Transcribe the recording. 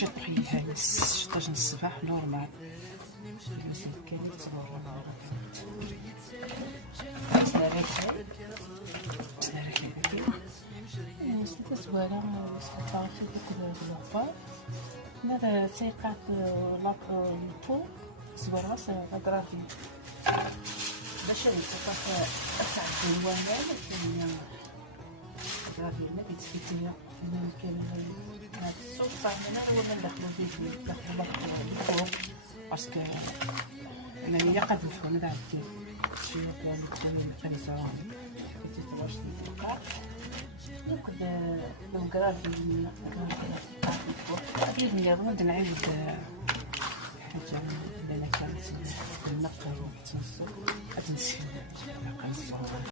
الشيط حي هاي الشطاج الصباح نورمال مثل كامل تصور زوينة صافي ديك الوقفة هنا سيقات اليوتيوب زوينة هضرة فيه باش نتفق أسعد الوالد لكن هضرة فيه هنا بيتفيتية هنا كامل هاد السوق صافي هنا هو من داخلو فيه داخلو الفوق باسكو هنايا قد الفرن هذا عندي شوية كنزرعهم كتواش الدقيق ناخد لو كرافي غادي نعاود نعاود حاجة اللي أنا كانت نقر وقت نصو غادي نسيو